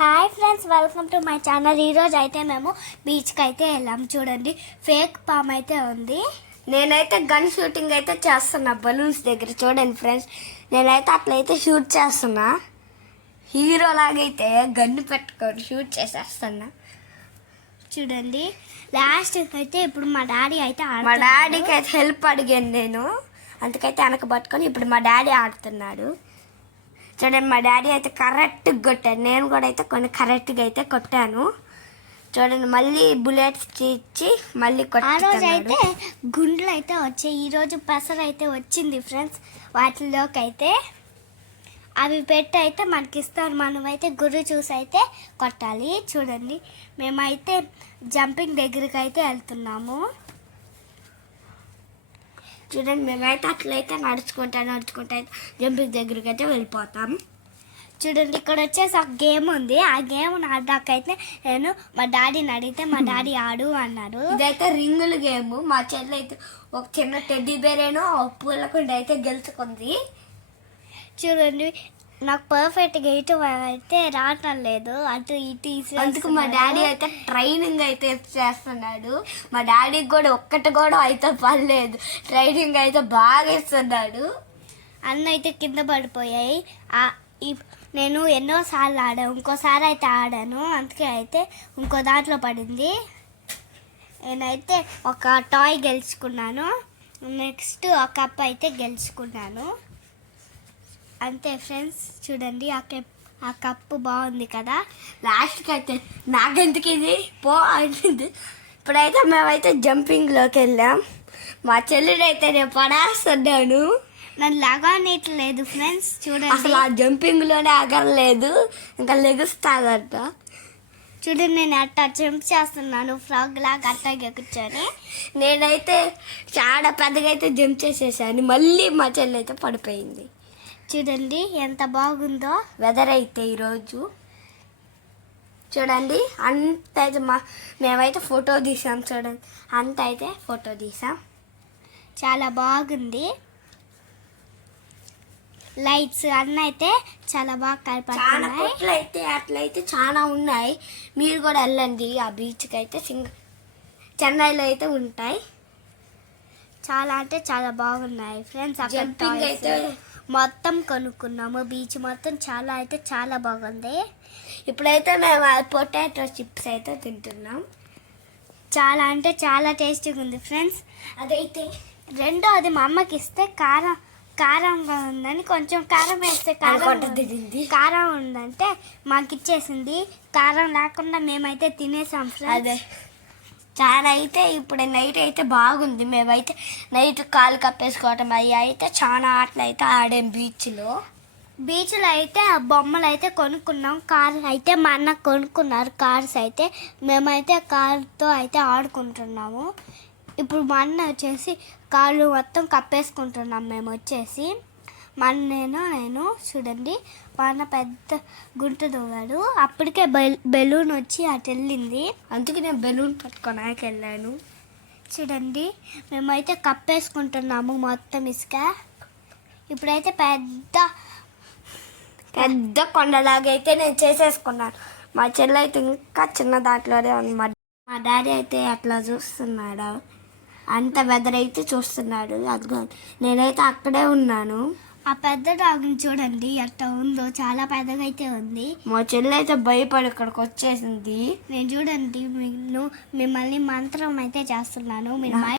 Hi friends, welcome to my channel. ఈరోజు అయితే మేము బీచ్కి అయితే వెళ్ళాము. చూడండి, ఫేక్ పామ్ అయితే ఉంది. నేనైతే గన్ షూటింగ్ అయితే చేస్తున్నా బలూన్స్ దగ్గర. చూడండి ఫ్రెండ్స్, నేనైతే అట్లయితే షూట్ చేస్తున్నా. హీరో లాగైతే గన్ను పెట్టుకొని షూట్ చేసేస్తున్నా. చూడండి, లాస్ట్ అయితే ఇప్పుడు మా డాడీ అయితే మా డాడీకి అయితే హెల్ప్ అడిగాను నేను, అందుకైతే వెనక పట్టుకొని ఇప్పుడు మా డాడీ ఆడుతున్నాడు. చూడండి, మా డాడీ అయితే కరెక్ట్గా కొట్టాను. నేను కూడా అయితే కొన్ని కరెక్ట్గా అయితే కొట్టాను. చూడండి, మళ్ళీ బుల్లెట్స్ ఇచ్చి మళ్ళీ కొట్టాను. ఆ రోజు అయితే గుండ్లు అయితే వచ్చాయి. ఈరోజు పెసరు అయితే వచ్చింది ఫ్రెండ్స్. వాటిలోకి అయితే అవి పెట్టి అయితే మనకి ఇస్తారు. మనమైతే గురి చూసి అయితే కొట్టాలి. చూడండి, మేమైతే జంపింగ్ దగ్గరికి అయితే వెళ్తున్నాము. చూడండి, మేమైతే అట్లయితే నడుచుకుంటా జంపింగ్ దగ్గరికి అయితే వెళ్ళిపోతాం. చూడండి, ఇక్కడ వచ్చేసి ఒక గేమ్ ఉంది. ఆ గేమ్ ఆడడాకైతే నేను మా డాడీని అడిగితే మా డాడీ ఆడు అన్నారు. ఇదైతే రింగుల గేమ్. మా చెల్లి అయితే ఒక చిన్న టెడ్డీ బేరేనో పూలకుండా అయితే గెలుచుకుంది. చూడండి, నాకు పర్ఫెక్ట్గా ఇటు అయితే రావటం లేదు, అటు ఇటు. అందుకు మా డాడీ అయితే ట్రైనింగ్ అయితే చేస్తున్నాడు. మా డాడీకి కూడా ఒక్కటి కూడా అయితే పర్లేదు, ట్రైనింగ్ అయితే బాగా ఇస్తున్నాడు. అన్న అయితే కింద పడిపోయాయి. నేను ఎన్నోసార్లు ఆడాను, ఇంకోసారి అయితే ఆడాను, అందుకే అయితే ఇంకో దాంట్లో పడింది. నేనైతే ఒక టాయ్ గెలుచుకున్నాను, నెక్స్ట్ ఒక కప్ అయితే గెలుచుకున్నాను. అంతే ఫ్రెండ్స్. చూడండి, ఆ కప్పు బాగుంది కదా. లాస్ట్కి అయితే నాకెందుకు ఇది పో అంటుంది. ఇప్పుడైతే మేమైతే జంపింగ్లోకి వెళ్ళాం. మా చెల్లినైతే నేను పడేస్తున్నాను. నన్ను లగానేట్లేదు ఫ్రెండ్స్. చూడండి, అసలు ఆ జంపింగ్లోనే ఆగలేదు, ఇంకా లెగుస్తాదంట. చూడండి, నేను అట్టా జంప్ చేస్తున్నాను ఫ్రాగ్ లాగా అట్టాగే కూర్చొని. నేనైతే చాలా పెద్దగా అయితే జంప్ చేసేసాను. మళ్ళీ మా చెల్లి అయితే పడిపోయింది. చూడండి ఎంత బాగుందో వెదర్ అయితే ఈరోజు. చూడండి, అంత అయితే మేమైతే ఫోటో తీసాం. చూడండి, అంత అయితే ఫోటో తీసాం. చాలా బాగుంది. లైట్స్ అన్నీ అయితే చాలా బాగా కనపడుతున్నాయి. అయితే అట్లయితే చాలా ఉన్నాయి. మీరు కూడా వెళ్ళండి ఆ బీచ్కి అయితే. చెన్నైలో అయితే ఉంటాయి. చాలా అంటే చాలా బాగున్నాయి ఫ్రెండ్స్. జంపింగ్ అయితే మొత్తం కొనుక్కున్నాము. బీచ్ మొత్తం చాలా అయితే చాలా బాగుంది. ఇప్పుడైతే మేము పొటాటో చిప్స్ అయితే తింటున్నాం. చాలా అంటే చాలా టేస్టీగా ఉంది ఫ్రెండ్స్. అదైతే రెండోది మా అమ్మకి ఇస్తే కారంగా ఉందని కొంచెం కారం వేస్తే కారం ఉందంటే మాకు ఇచ్చేసింది. కారం లేకుండా మేమైతే తినేసాం ఫ్రెండ్స్. అదే చాలా అయితే ఇప్పుడు నైట్ అయితే బాగుంది. మేమైతే నైట్ కాలు కప్పేసుకోవటం అవి అయితే చాలా ఆటలు అయితే ఆడాం బీచ్లో అయితే ఆ బొమ్మలు అయితే కొనుక్కున్నాం. కార్ అయితే మా అన్న కొనుక్కున్నారు కార్స్ అయితే. మేమైతే కార్తో అయితే ఆడుకుంటున్నాము. ఇప్పుడు మా అన్న వచ్చేసి కాళ్ళు మొత్తం కప్పేసుకుంటున్నాం. మేము వచ్చేసి నేను చూడండి, మా అన్న పెద్ద గుంట దూవాడు. అప్పటికే బెలూన్ వచ్చి అటు వెళ్ళింది, అందుకే నేను బెలూన్ పట్టుకోడానికి వెళ్ళాను. చూడండి, మేమైతే కప్పేసుకుంటున్నాము మొత్తం ఇసుక. ఇప్పుడైతే పెద్ద కొండలాగైతే నేను చేసేసుకున్నాను. మా చెల్లి అయితే ఇంకా చిన్న దాంట్లోనే ఉంది. మా డాడీ అయితే అట్లా చూస్తున్నాడు, అంత వెదర్ అయితే చూస్తున్నాడు. అదిగో నేనైతే అక్కడే ఉన్నాను. ఆ పెద్ద డాగ్ని చూడండి ఎట్లా ఉందో, చాలా పెద్దగా అయితే ఉంది. మా చెల్లి అయితే భయపడి ఇక్కడికి వచ్చేసింది. నేను చూడండి మిమ్మల్ని మంత్రం అయితే చేస్తున్నాను. మీరు